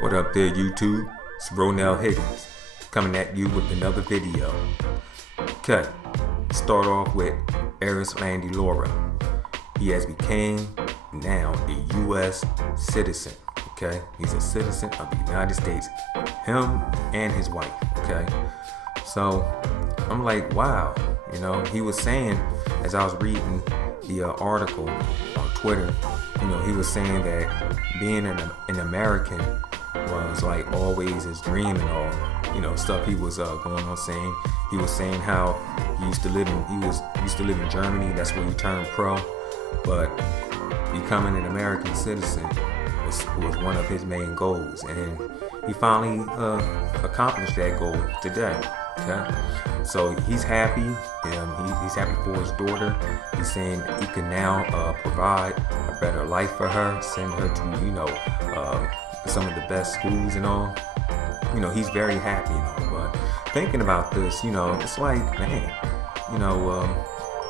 What up there, YouTube? It's Ronell Higgins coming at you with another video. Okay, start off with Erislandy Lara. He has became now a U.S. citizen. Okay, he's a citizen of the United States. Him and his wife. Okay, so I'm like, wow. You know, he was saying as I was reading the article on Twitter. You know, he was saying that being an American was like always his dream and all, you know, stuff he was going on saying. He was saying how he used to live in Germany. That's where he turned pro, but becoming an American citizen was one of his main goals, and he finally accomplished that goal today. Okay, so he's happy. He's happy for his daughter. He's saying he can now provide a better life for her, send her to, you know, some of the best schools and all. You know, he's very happy and all. But thinking about this, you know, it's like, man, you know,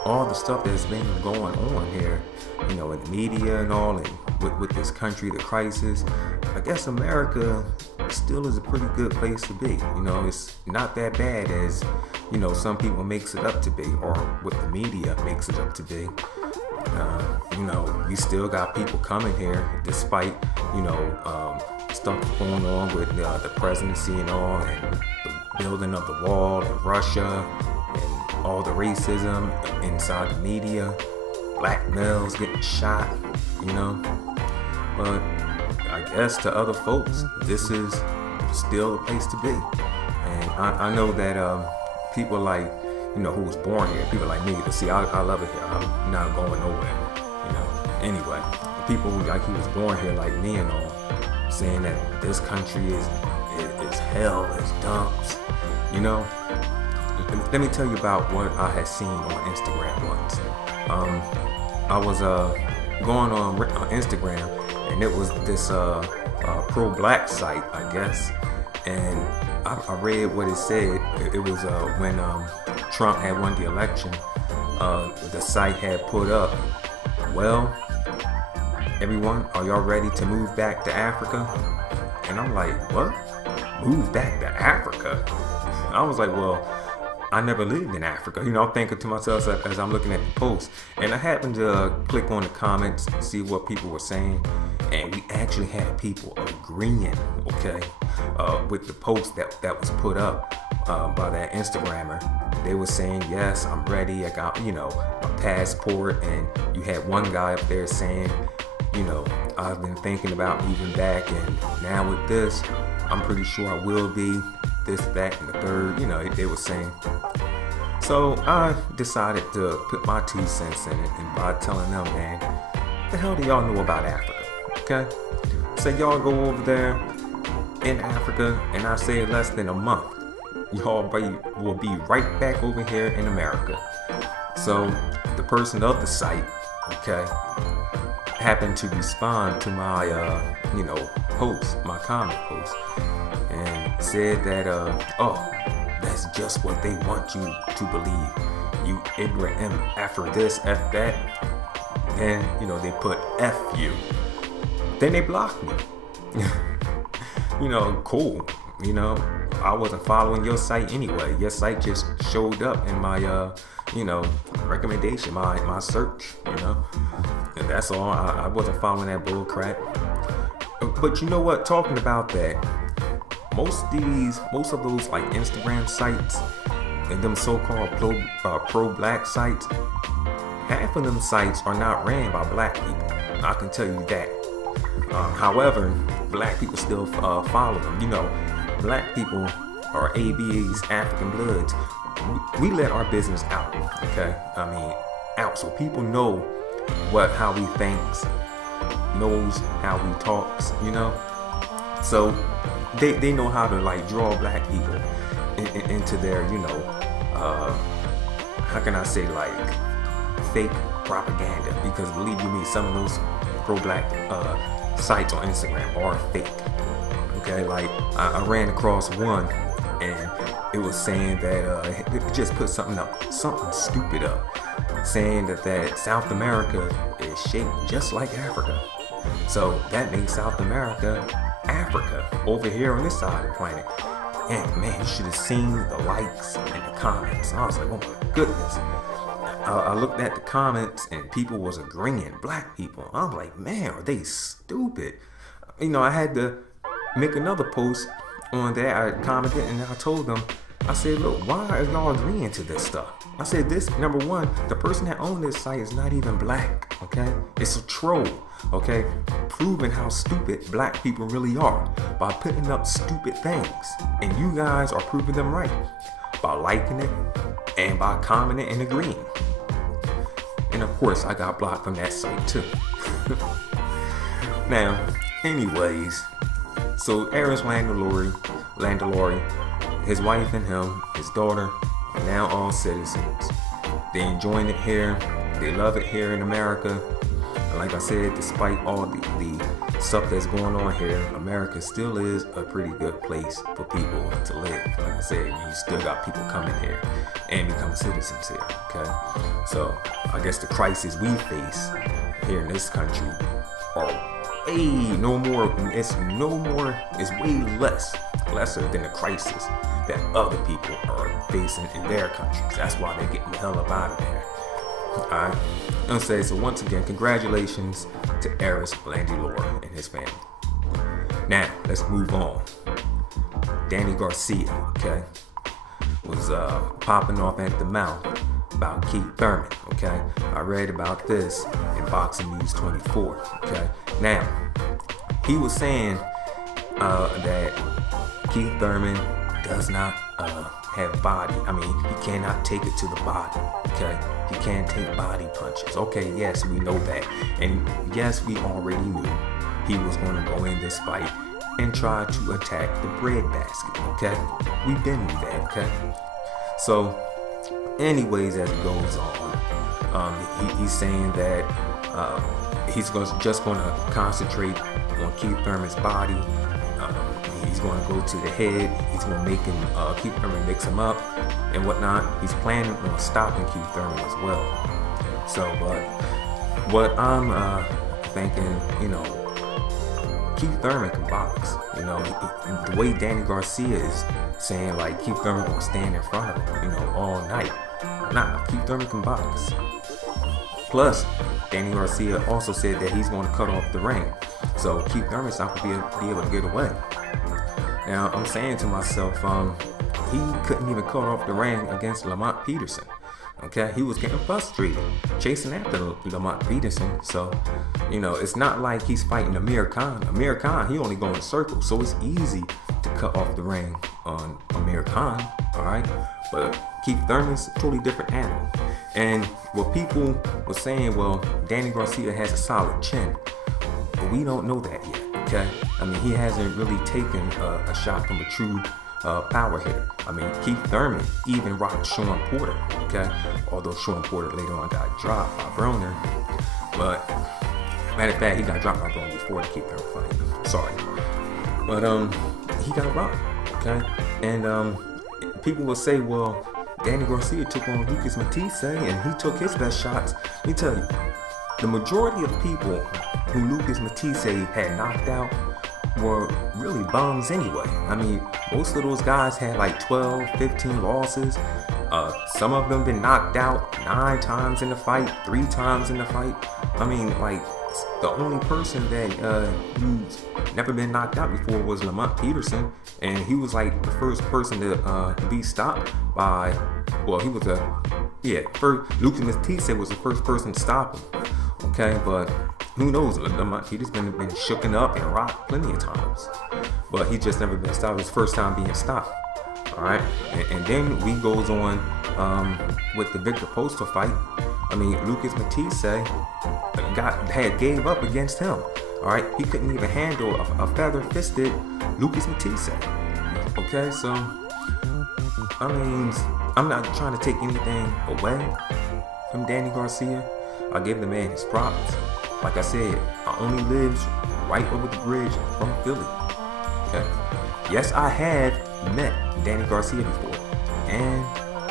all the stuff that's been going on here, you know, in the media and all, and with this country, the crisis. I guess America still is a pretty good place to be. You know, it's not that bad as, you know, some people makes it up to be, or what the media makes it up to be. You know, we still got people coming here despite, you know, stuff going on with the presidency and all, and the building of the wall in Russia, and all the racism inside the media, black males getting shot, you know. But I guess to other folks, this is still the place to be. And I know that people like, you know, who was born here, people like me, to see, I love it here. I'm not going nowhere, you know. Anyway, people like he was born here like me and all, saying that this country is hell, is dumps, you know. Let me tell you about what I had seen on Instagram once. I was going on Instagram, and it was this pro-black site, I guess, and I read what it said. It was when Trump had won the election, the site had put up, well, everyone, are y'all ready to move back to Africa? And I'm like, what? Move back to Africa? I was like, well, I never lived in Africa. You know, I'm thinking to myself as I'm looking at the post, and I happened to click on the comments and see what people were saying, and we actually had people agreeing, okay, with the post that was put up by that Instagrammer. They were saying, yes, I'm ready. I got, you know, my passport. And you had one guy up there saying, you know, I've been thinking about moving back, and now with this, I'm pretty sure I will be. This, that, and the third, you know, they were saying. So I decided to put my 2 cents in it, and by telling them, man, the hell do y'all know about Africa? Okay, so y'all go over there in Africa, and I say less than a month, y'all will be right back over here in America. So the person of the site, okay, happened to respond to my you know, post, my comment post, and said that oh, that's just what they want you to believe, you ignorant M. After this, F that, then, you know, they put F you, then they blocked me. You know, cool. You know, I wasn't following your site anyway. Your site just showed up in my you know, recommendation, my search, you know, and that's all. I wasn't following that bull crap. But you know what, talking about that, most of those like Instagram sites and them so-called pro-black sites, half of them sites are not ran by black people. I can tell you that. However, black people still follow them. You know, black people are ABAs, African Bloods. We let our business out, okay? I mean, out, so people know how we thinks, knows how we talks, you know. So they know how to like draw black people into their, you know, how can I say, like fake propaganda, because believe you me, some of those pro-black sites on Instagram are fake. Okay, like I ran across one, and it was saying that it just put something stupid up, saying that South America is shaped just like Africa. So that makes South America Africa. Africa, over here on this side of the planet. And man, you should have seen the likes and the comments. I was like, oh my goodness. I looked at the comments and people was agreeing, black people. I'm like, man, are they stupid? You know, I had to make another post on that. I commented and I told them, I said, look, why are y'all agreeing to this stuff? I said, this, number one, the person that owned this site is not even black, okay? It's a troll, okay? Proving how stupid black people really are by putting up stupid things. And you guys are proving them right by liking it and by commenting and agreeing. And of course, I got blocked from that site too. Now, anyways, so Erislandy, his wife and him, his daughter, are now all citizens. They enjoying it here. They love it here in America. And like I said, despite all the stuff that's going on here, America still is a pretty good place for people to live. Like I said, you still got people coming here and become citizens here, okay? So I guess the crisis we face here in this country are it's way lesser than the crisis that other people are facing in their countries. That's why they're getting the hell up out of there. Alright, I'm say so. Once again, congratulations to Erislandy and his family. Now let's move on. Danny Garcia, okay, was popping off at the mouth about Keith Thurman, okay? I read about this in Boxing News 24, okay? Now, he was saying that Keith Thurman does not have body. I mean, he cannot take it to the body, okay? He can't take body punches. Okay, yes, we know that. And yes, we already knew he was going to go in this fight and try to attack the breadbasket, okay? We didn't do that, okay? So, anyways, as it goes on, he's saying that he's just going to concentrate on Keith Thurman's body. He's going to go to the head. He's going to make him, Keith Thurman mix him up and whatnot. He's planning on stopping Keith Thurman as well. So, but what I'm thinking, you know, Keith Thurman can box. You know, the way Danny Garcia is saying, like, Keith Thurman gonna stand in front of him, you know, all night. Nah, Keith Thurman can box. Plus, Danny Garcia also said that he's going to cut off the ring, so Keith Thurman's not going to be able to get away. Now, I'm saying to myself, he couldn't even cut off the ring against Lamont Peterson. Okay, he was getting frustrated chasing after Lamont Peterson. So, you know, it's not like he's fighting Amir Khan. Amir Khan, he only go in circles, so it's easy to cut off the ring on Amir Khan. All right, but Keith Thurman's a totally different animal. And what people were saying, well, Danny Garcia has a solid chin, but we don't know that yet. Okay, I mean, he hasn't really taken a shot from a true power hitter. I mean, Keith Thurman even rocked Sean Porter, okay? Although Sean Porter later on got dropped by Broner. But, matter of fact, he got dropped by Broner before the Keith Thurman fight. Sorry. But, he got rocked, okay? And, people will say, well, Danny Garcia took on Lucas Matisse and he took his best shots. Let me tell you, the majority of people who Lucas Matisse had knocked out were really bums anyway. I mean, most of those guys had like 12, 15 losses. Some of them been knocked out 9 times in the fight, 3 times in the fight. I mean, like, the only person that who's never been knocked out before was Lamont Peterson, and he was like the first person to be stopped by, well, he was Lucas Matisse was the first person to stop him. Okay, but who knows? Lamont Peterson been shooken up and rocked plenty of times, but he just never been stopped. His first time being stopped. All right, and then we goes on with the Victor Postol fight. I mean, Lucas Matisse gave up against him. All right, he couldn't even handle a feather-fisted Lucas Matisse. Okay, so I mean, I'm not trying to take anything away from Danny Garcia. I give the man his props. Like I said, I only lives right over the bridge from Philly. Okay. Yes, I have met Danny Garcia before, and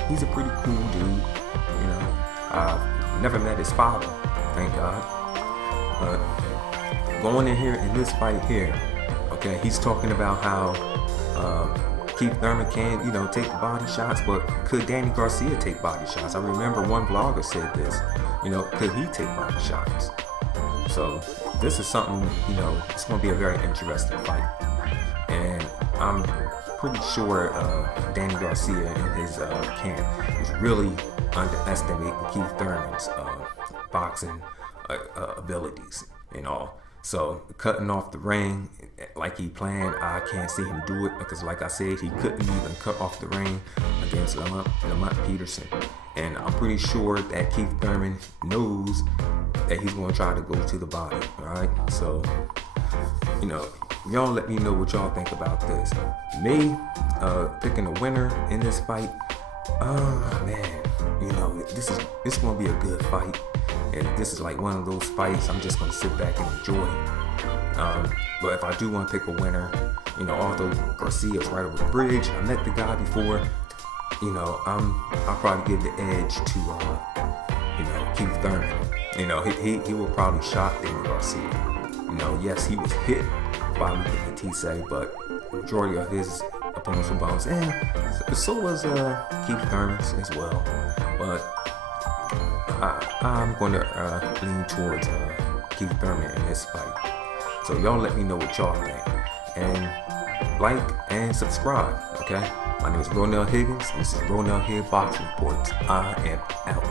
he's a pretty cool dude. You know, I've never met his father, thank God. But going in here in this fight here, Okay, he's talking about how Keith Thurman can, take the body shots, but could Danny Garcia take body shots? I remember one vlogger said this, could he take body shots? So this is something, it's going to be a very interesting fight. And I'm pretty sure Danny Garcia and his camp is really underestimating Keith Thurman's boxing abilities and all. So cutting off the ring like he planned, I can't see him do it, because like I said, he couldn't even cut off the ring against Lamont Peterson. And I'm pretty sure that Keith Thurman knows that he's going to try to go to the body. All right, so y'all let me know what y'all think about this. Me picking a winner in this fight, man, it's going to be a good fight. And this is like one of those fights I'm just going to sit back and enjoy. But if I do want to pick a winner, although Garcia's right over the bridge, I met the guy before, I'll probably give the edge to, Keith Thurman. He will probably shock Danny Garcia. Yes, he was hit by Luca Batiste, but majority of his opponents were bones. And so was Keith Thurman's as well. But I'm going to lean towards Keith Thurman in this fight. So y'all let me know what y'all think. And like and subscribe, okay? My name is Ronell Higgins. This is Ronell here Boxing Reports. I am out.